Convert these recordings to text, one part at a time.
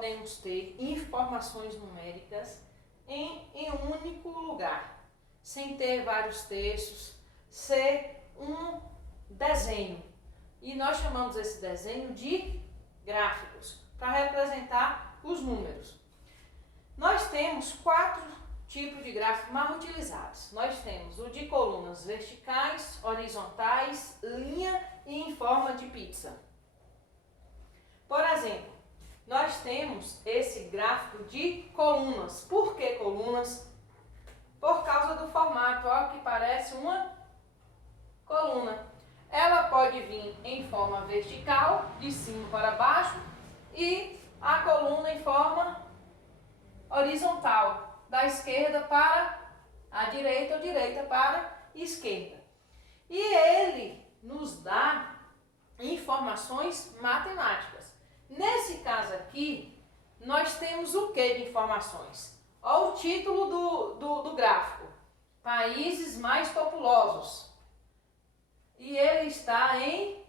podemos ter informações numéricas em um único lugar, sem ter vários textos, ser um desenho. E nós chamamos esse desenho de gráficos, para representar os números. Nós temos 4 tipos de gráficos mais utilizados. Nós temos o de colunas verticais, horizontais, linha e em forma de pizza. Por exemplo, nós temos esse gráfico de colunas. Por que colunas? Por causa do formato, ó, que parece uma coluna. Ela pode vir em forma vertical, de cima para baixo, e a coluna em forma horizontal, da esquerda para a direita ou direita para a esquerda. E ele nos dá informações matemáticas. Nesse caso aqui, nós temos o que de informações? Olha o título do gráfico: Países mais populosos. E ele está em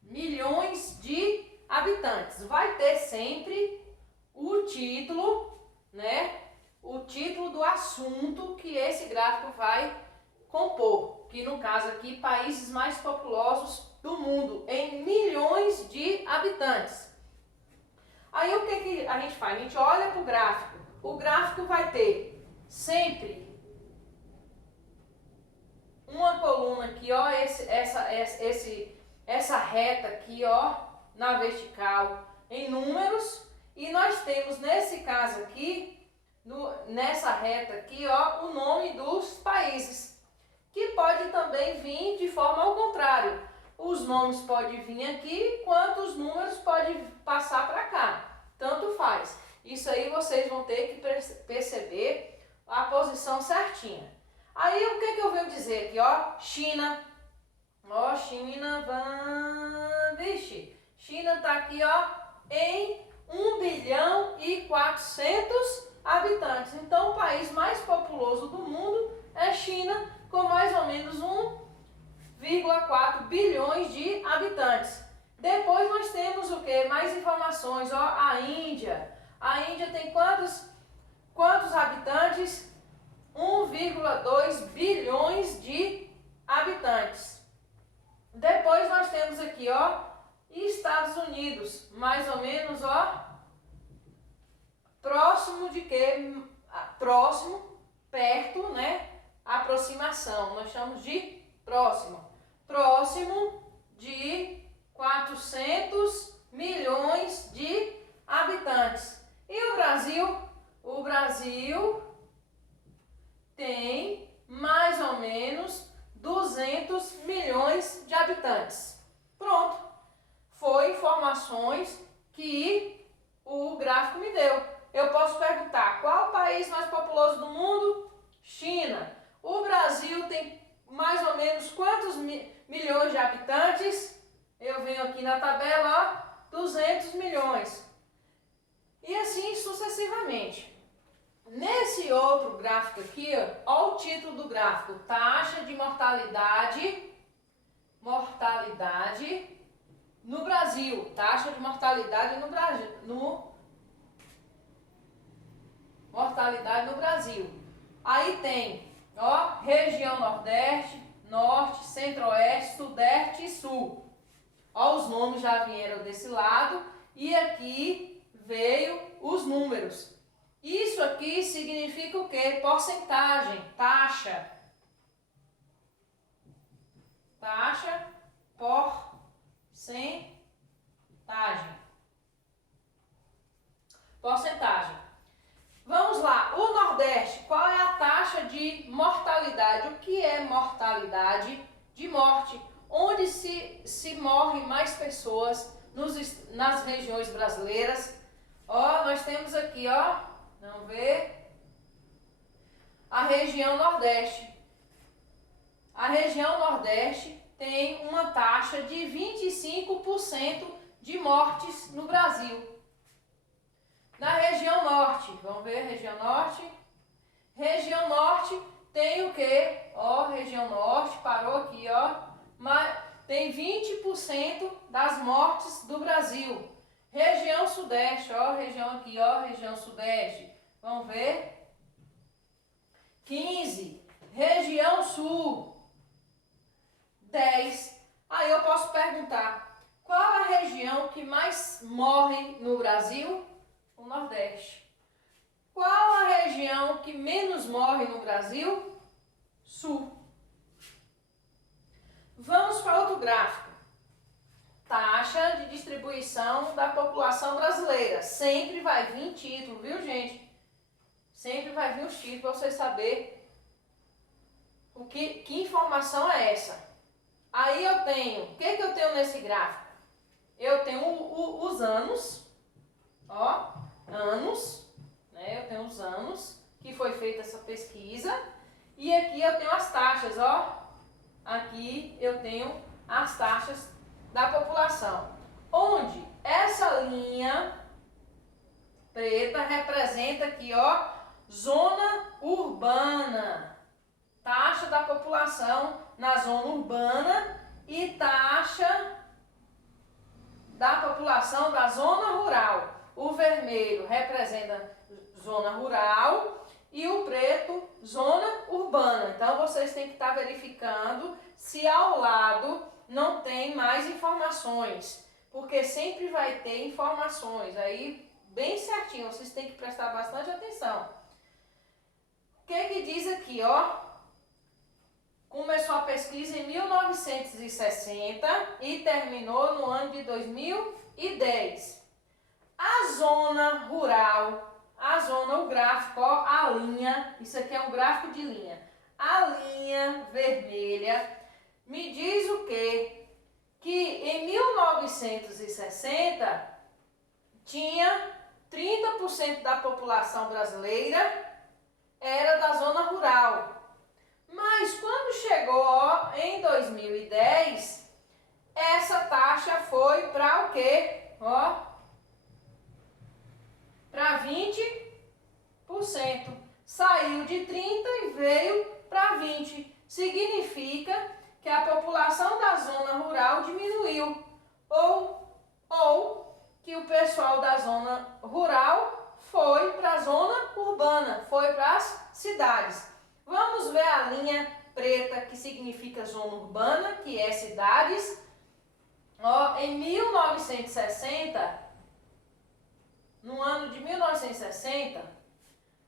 milhões de habitantes. Vai ter sempre o título, né? O título do assunto que esse gráfico vai compor, que no caso aqui, países mais populosos do mundo, em milhões de habitantes. Aí o que a gente faz? A gente olha para o gráfico. O gráfico vai ter sempre uma coluna aqui, ó, essa reta aqui, ó, na vertical, em números. E nós temos, nesse caso aqui, nessa reta aqui, ó, o nome dos países, que pode também vir de forma ao contrário. Os nomes podem vir aqui, quanto os números podem passar para cá. Tanto faz. Isso aí vocês vão ter que perceber a posição certinha. Aí o que eu venho dizer aqui, ó? China. Ó, China, vixe. China tá aqui, ó, em 1 bilhão e 400 habitantes. Então, o país mais populoso do mundo é China, com mais ou menos 1,4 bilhões de habitantes. Depois nós temos o que? Mais informações, ó, a Índia. A Índia tem quantos habitantes? 1,2 bilhões de habitantes. Depois nós temos aqui, ó, Estados Unidos, mais ou menos, ó, próximo de quê? Próximo, perto, né? Aproximação, nós chamamos de próximo. Próximo de 400 milhões de habitantes. E o Brasil? O Brasil tem mais ou menos 200 milhões de habitantes. Pronto. Foi informações que o gráfico me deu. Eu posso perguntar: qual o país mais populoso do mundo? China. O Brasil tem mais ou menos quantos milhões de habitantes? Eu venho aqui na tabela, ó, 200 milhões. E assim sucessivamente. Nesse outro gráfico aqui, ó, o título do gráfico: taxa de mortalidade no Brasil. Taxa de mortalidade no Brasil. Mortalidade no Brasil. Aí tem, ó, região Nordeste, Norte, Centro-Oeste, Sudeste e Sul. Ó, os nomes já vieram desse lado e aqui veio os números. Isso aqui significa o quê? Porcentagem, taxa. Taxa, porcentagem. Porcentagem. Vamos lá, o Nordeste, qual é a taxa de mortalidade? O que é mortalidade? De morte. Onde se morrem mais pessoas nas regiões brasileiras. Ó, nós temos aqui, ó, vamos ver, a região Nordeste. A região Nordeste tem uma taxa de 25% de mortes no Brasil. Na região Norte, vamos ver, região Norte. Região Norte tem o quê? Ó, região Norte, parou aqui, ó. Mas tem 20% das mortes do Brasil. Região Sudeste, ó, região aqui, ó, região Sudeste. Vamos ver. 15. Região Sul. 10. Aí eu posso perguntar, qual a região que mais morre no Brasil? O Nordeste. Qual a região que menos morre no Brasil? Sul. Vamos para outro gráfico. Taxa de distribuição da população brasileira. Sempre vai vir título, viu, gente? Sempre vai vir os títulos para vocês saberem que informação é essa. Aí eu tenho, o que eu tenho nesse gráfico? Eu tenho os anos, ó, anos, né? Eu tenho os anos que foi feita essa pesquisa. E aqui eu tenho as taxas, ó. Aqui eu tenho as taxas da população. Onde essa linha preta representa aqui, ó, zona urbana. Taxa da população na zona urbana e taxa da população da zona rural. O vermelho representa zona rural e o preto, zona urbana. Então, vocês têm que estar verificando se ao lado não tem mais informações, porque sempre vai ter informações. Aí, bem certinho, vocês têm que prestar bastante atenção. O que diz aqui, ó? Começou a pesquisa em 1960 e terminou no ano de 2010. A zona rural, o gráfico, ó, a linha, isso aqui é um gráfico de linha. A linha vermelha me diz o quê? Que em 1960 tinha 30% da população brasileira era da zona rural. Mas quando chegou, ó, em 2010, essa taxa foi para o quê? Ó, para 20%. Saiu de 30% e veio para 20%. Significa que a população da zona rural diminuiu. Ou que o pessoal da zona rural foi para a zona urbana, foi para as cidades. Vamos ver a linha preta, que significa zona urbana, que é cidades. Ó, em 1960, no ano de 1960,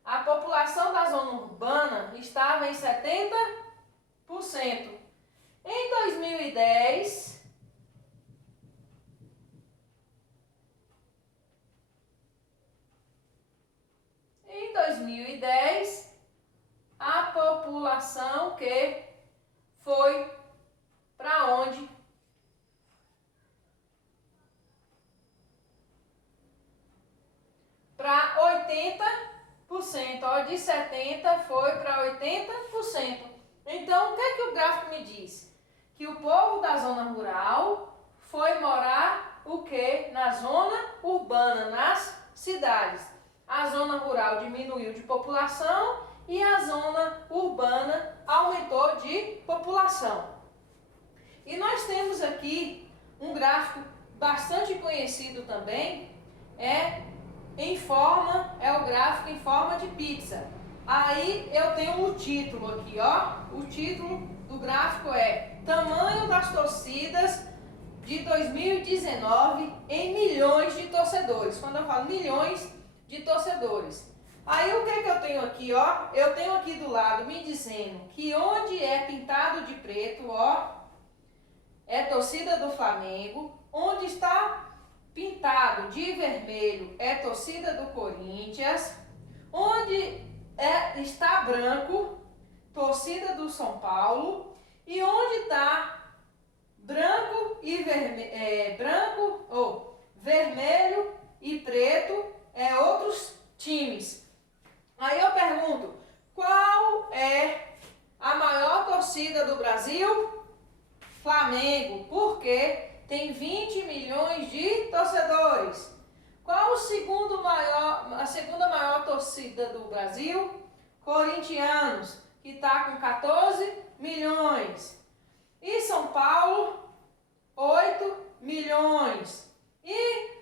a população da zona urbana estava em 70%. Em 2010, a população que foi para onde? Para 80%. Ó, de 70% foi para 80%. Então, o que é que o gráfico me diz? Que o povo da zona rural foi morar o quê? Na zona urbana, nas cidades. A zona rural diminuiu de população e a zona urbana aumentou de população. E nós temos aqui um gráfico bastante conhecido também, é o gráfico em forma de pizza. Aí eu tenho o título aqui, ó. O título do gráfico é Tamanho das torcidas de 2019 em milhões de torcedores. Quando eu falo milhões de torcedores. Aí o que eu tenho aqui, ó? Eu tenho aqui do lado me dizendo que onde é pintado de preto, ó, é torcida do Flamengo. Onde está pintado de vermelho é torcida do Corinthians. Onde está branco, torcida do São Paulo. E onde está branco e vermelho e preto é outros times. Aí eu pergunto, qual é a maior torcida do Brasil? Flamengo, porque tem 20 milhões de torcedores. Qual a segunda maior torcida do Brasil? Corintianos, que está com 14 milhões. E São Paulo, 8 milhões. E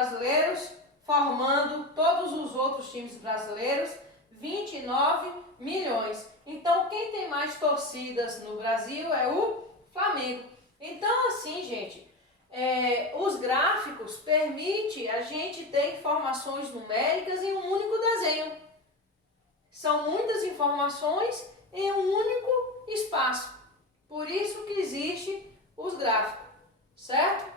brasileiros, formando todos os outros times brasileiros, 29 milhões. Então, quem tem mais torcidas no Brasil é o Flamengo. Então, assim, gente, os gráficos permitem a gente ter informações numéricas em um único desenho. São muitas informações em um único espaço. Por isso que existe os gráficos, certo?